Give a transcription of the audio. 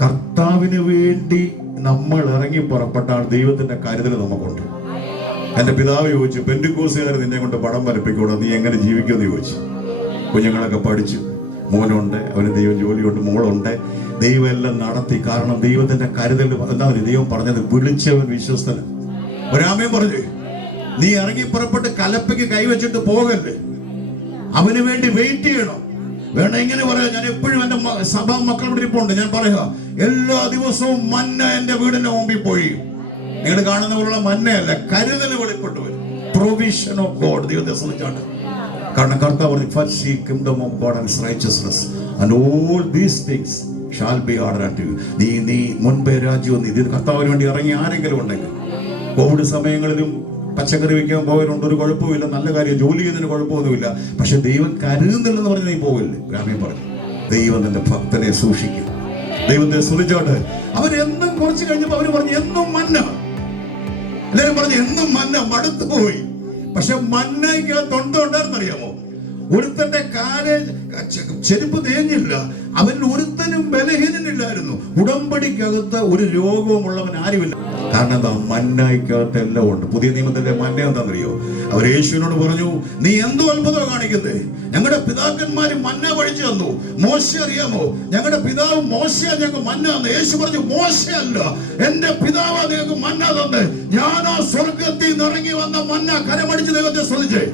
കർത്താവിന് വേണ്ടി നമ്മൾ ഇറങ്ങി പുറപ്പെട്ടാൽ ദൈവത്തിന്റെ കരുതൽ നമുക്കുണ്ട്. എന്റെ പിതാവ് ചോദിച്ചു പെൻഡിക്കോസുകാർ നിന്നെ കൊണ്ട് പടം വരപ്പിക്കൂടാ? നീ എങ്ങനെ ജീവിക്കുമെന്ന് ചോദിച്ചു. കുഞ്ഞുങ്ങളൊക്കെ പഠിച്ചു. മോനുണ്ട് അവന് ദൈവം ജോലിയുണ്ട് മോളുണ്ട്. ദൈവം എല്ലാം നടത്തി. കാരണം ദൈവത്തിന്റെ കരുതൽ എന്താ ദൈവം പറഞ്ഞത് വിളിച്ചവൻ വിശ്വസ്തന് ഒരാമയും പറഞ്ഞു നീ ഇറങ്ങി പുറപ്പെട്ട് കലപ്പയ്ക്ക് കൈവച്ചിട്ട് പോകല്ലേ അവന് വേണ്ടി വെയിറ്റ് ചെയ്യണം. വേണം ഇങ്ങനെ പറയാം. ഞാൻ എപ്പോഴും എന്റെ മ- സഭാ മക്കളോട് ഇരിപ്പുണ്ട്. ഞാൻ പറയുക എല്ലാ ദിവസവും മന്ന എന്റെ വീടിന്റെ മുമ്പിൽ പോയി. നിങ്ങൾ കാണുന്ന പോലുള്ള മന്നയല്ല കരുതൽ വെളിപ്പെട്ടു വരും പ്രൊവിഷൻ ഓഫ് ഗോഡ് ദൈവത്തെ സംബന്ധിച്ചാണ് കാരണം കർത്താവ് first see kingdom of God and righteousness and all these things shall be order you നീ നീ മുൻപേ രാജ്യം നീ ഇത് കർത്താവിന് വേണ്ടി ഇറങ്ങി ആരെങ്കിലും ഉണ്ടെങ്കിൽ കോവിഡ് സമയങ്ങളിലും പച്ചക്കറി വിൽക്കാൻ പോകലുണ്ട് ഒരു കുഴപ്പമില്ല നല്ല കാര്യം ജോലി ചെയ്യുന്നതിന് കുഴപ്പമൊന്നുമില്ല. പക്ഷെ ദൈവം കരുതുന്നില്ലെന്ന് പറഞ്ഞ് നീ പോകില്ലേ ഗ്രാമീൺ പറഞ്ഞു. ദൈവം തന്റെ ഭക്തനെ സൂക്ഷിക്കും. ദൈവത്തെ സ്തുതിച്ചോട്ട് അവരെന്നും കുറച്ച് കഴിഞ്ഞപ്പോ അവർ പറഞ്ഞു എന്നും മന്ന. എല്ലാരും പറഞ്ഞു എന്നും മന്ന മടുത്തു പോയി. പക്ഷെ മന്നയ്ക്ക് ആ തൊണ്ട ഉണ്ടായിരുന്നറിയാമോ ഒരുത്തന്റെ കാല ചെരുപ്പ് തേഞ്ഞില്ല. അവരിൽ ഒരുത്തനും ബലഹീനനില്ലായിരുന്നു. ഉടമ്പടിക്കകത്ത് ഒരു രോഗവുമുള്ളവൻ ആരുമില്ല. കാരണം എന്താ? മന്നായിക്കകത്ത് എല്ലാം ഉണ്ട്. പുതിയ നിയമത്തിന്റെ മന്ന എന്താണെന്നറിയോ? അവർ യേശുവിനോട് പറഞ്ഞു നീ എന്തോ അത്ഭുതം കാണിക്കുന്നത് ഞങ്ങളുടെ പിതാക്കന്മാർ മന്ന വഴിച്ചു തന്നു. മോശ അറിയാമോ? ഞങ്ങളുടെ പിതാവ് മോശ ഞങ്ങൾക്ക് മന്ന തന്നു. യേശു പറഞ്ഞു മോശയല്ല എന്റെ പിതാവ് നിങ്ങൾക്ക് മന്ന തന്നെ. ആ സ്വർഗത്തിൽ നിറങ്ങി വന്ന മന്ന കരമടിച്ച് ദൈവത്തെ ശ്രദ്ധിച്ചേ.